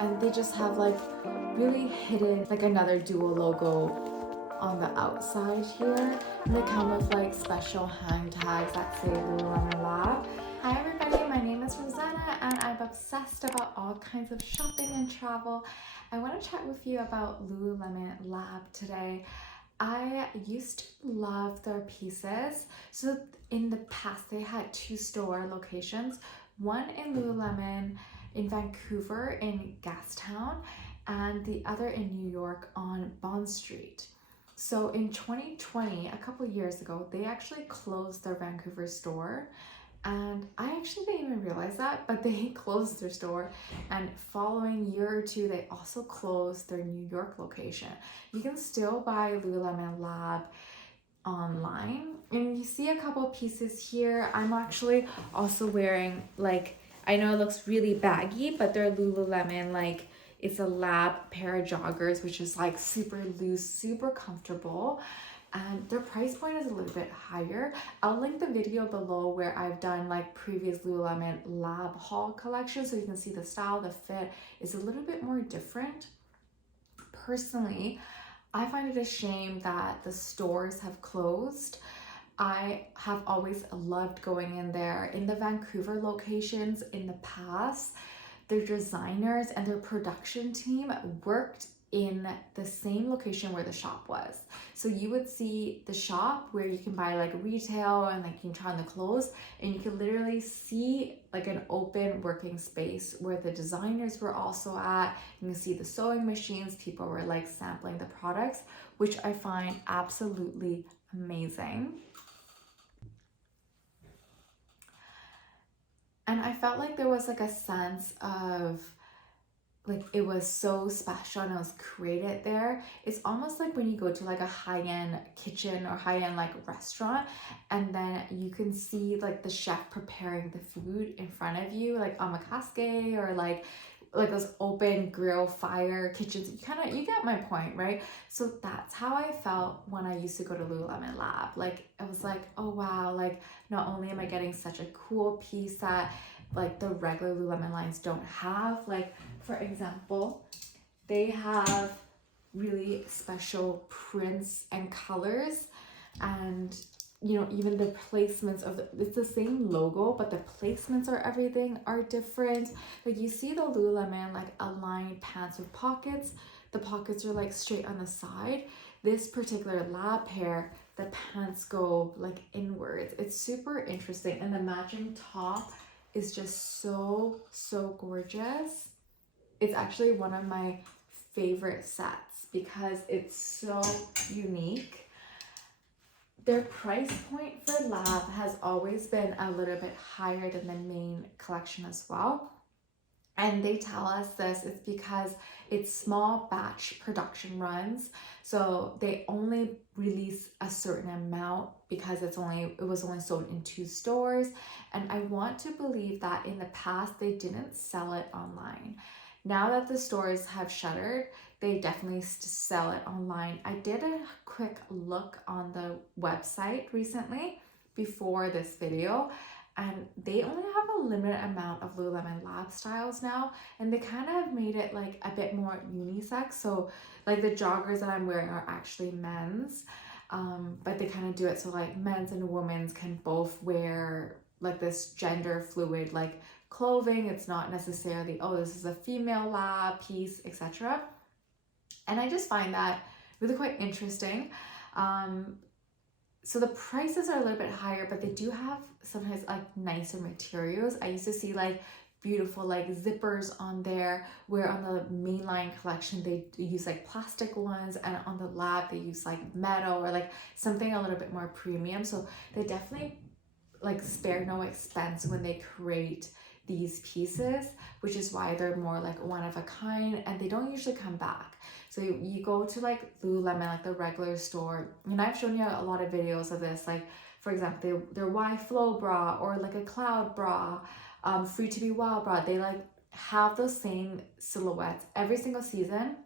and they just have like really hidden like another dual logo on the outside here, and they come with like special hang tags that say Lululemon Lab. Hi everybody, my name is Rosanna and I'm obsessed about all kinds of shopping and travel. I want to chat with you about Lululemon Lab today. I used to love their pieces. So in the past they had two store locations, one in Lululemon in Vancouver in Gastown and the other in New York on Bond Street. So in 2020, a couple years ago, they actually closed their Vancouver store. And I actually didn't even realize that, but they closed their store. And following year or two, they also closed their New York location. You can still buy Lululemon Lab online. And you see a couple pieces here. I'm actually also wearing like, I know it looks really baggy, but they're Lululemon like, it's a lab pair of joggers, which is like super loose, super comfortable. And their price point is a little bit higher. I'll link the video below where I've done like previous Lululemon lab haul collection, so you can see the style, the fit is a little bit more different. Personally, I find it a shame that the stores have closed. I have always loved going in there. In the Vancouver locations in the past, their designers and their production team worked in the same location where the shop was. So you would see the shop where you can buy like retail and like you can try on the clothes, and you can literally see like an open working space where the designers were also at. You can see the sewing machines, people were like sampling the products, which I find absolutely amazing. And I felt like there was like a sense of like it was so special and it was created there. It's almost like when you go to like a high-end kitchen or high-end like restaurant, and then you can see like the chef preparing the food in front of you, like omakase or like those open grill fire kitchens. You get my point, right? So that's how I felt when I used to go to Lululemon Lab. Like it was like, oh wow, like not only am I getting such a cool piece that like the regular Lululemon lines don't have, like for example, they have really special prints and colors, and you know, even the placements of it's the same logo, but the placements are everything are different. Like you see the Lululemon like aligned pants with pockets. The pockets are like straight on the side. This particular lab pair, the pants go like inwards. It's super interesting, and the matching top is just so gorgeous. It's actually one of my favorite sets because it's so unique. Their price point for Lab has always been a little bit higher than the main collection as well. And they tell us this is because it's small batch production runs. So they only release a certain amount because it was only sold in 2 stores. And I want to believe that in the past they didn't sell it online. Now that the stores have shuttered, they definitely sell it online. I did a quick look on the website recently before this video, and they only have a limited amount of Lululemon Lab styles now, and they kind of made it like a bit more unisex. So like the joggers that I'm wearing are actually men's, but they kind of do it so like men's and women's can both wear like this gender fluid like clothing. It's not necessarily, oh, this is a female lab piece, etc. And I just find that really quite interesting. So the prices are a little bit higher, but they do have sometimes like nicer materials. I used to see like beautiful like zippers on there, where on the mainline collection they use like plastic ones, and on the lab they use like metal or like something a little bit more premium. So they definitely like spare no expense when they create these pieces, which is why they're more like one of a kind, and they don't usually come back. So you go to like Lululemon, like the regular store, and I've shown you a lot of videos of this, like for example their Y Flow bra or like a cloud bra, Free to Be Wild bra. They like have those same silhouettes every single season,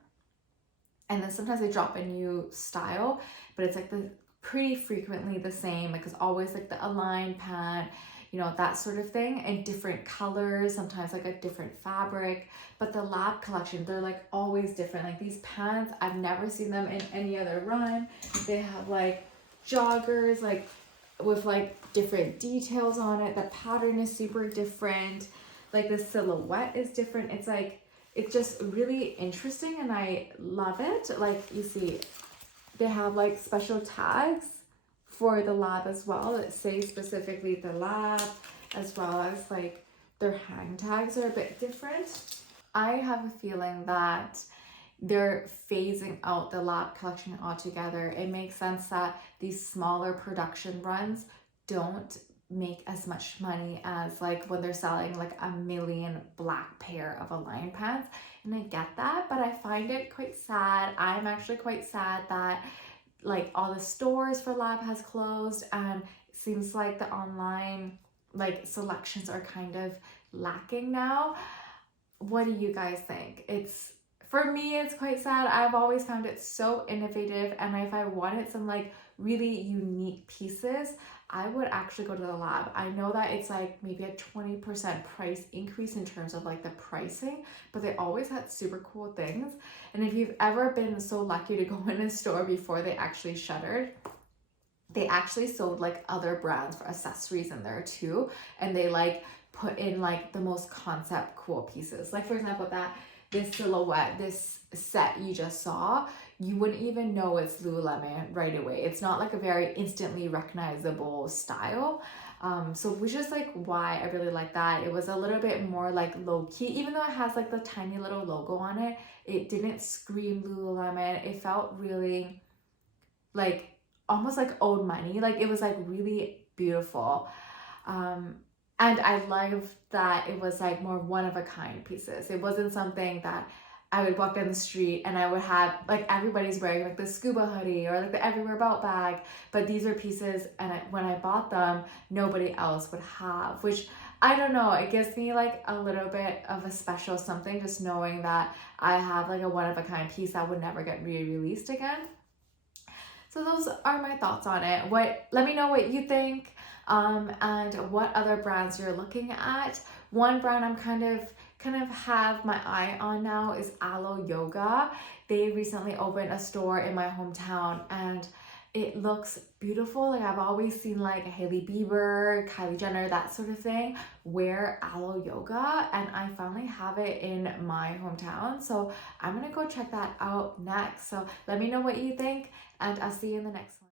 and then sometimes they drop a new style, but it's like the pretty frequently the same. Like it's always like the aligned pant, you know, that sort of thing, and different colors, sometimes like a different fabric. But the Lab collection, they're like always different. Like these pants, I've never seen them in any other run. They have like joggers, like with like different details on it. The pattern is super different. Like the silhouette is different. It's like, it's just really interesting and I love it. Like you see, they have like special tags for the Lab as well that say specifically the Lab, as well as like their hang tags are a bit different. I have a feeling that they're phasing out the Lab collection altogether. It makes sense that these smaller production runs don't make as much money as like when they're selling like a million black pair of Align pants, and I get that, but I find it quite sad. I'm actually quite sad that like all the stores for Lab has closed, and it seems like the online like selections are kind of lacking now. What do you guys think? It's, for me, it's quite sad. I've always found it so innovative, and if I wanted some like really unique pieces, I would actually go to the Lab. I know that it's like maybe a 20% price increase in terms of like the pricing, but they always had super cool things. And if you've ever been so lucky to go in a store before they actually shuttered, they actually sold like other brands for accessories in there too, and they like put in like the most concept cool pieces. Like for example, that this silhouette, this set you just saw, you wouldn't even know it's Lululemon right away. It's not like a very instantly recognizable style. So which is like why I really like that. It was a little bit more like low key, even though it has like the tiny little logo on it. It didn't scream Lululemon. It felt really like almost like old money. Like it was like really beautiful. And I loved that it was like more one of a kind pieces. It wasn't something that I would walk down the street and I would have like everybody's wearing like the scuba hoodie or like the everywhere belt bag, but these are pieces, and when I bought them, nobody else would have, which I don't know, it gives me like a little bit of a special something just knowing that I have like a one of a kind piece that would never get re-released again. So those are my thoughts on it. Let me know what you think, and what other brands you're looking at. One brand I'm kind of have my eye on now is Alo Yoga. They recently opened a store in my hometown, and it looks beautiful. Like I've always seen like Hailey Bieber, Kylie Jenner, that sort of thing wear Alo Yoga, and I finally have it in my hometown. So I'm gonna go check that out next. So let me know what you think, and I'll see you in the next one.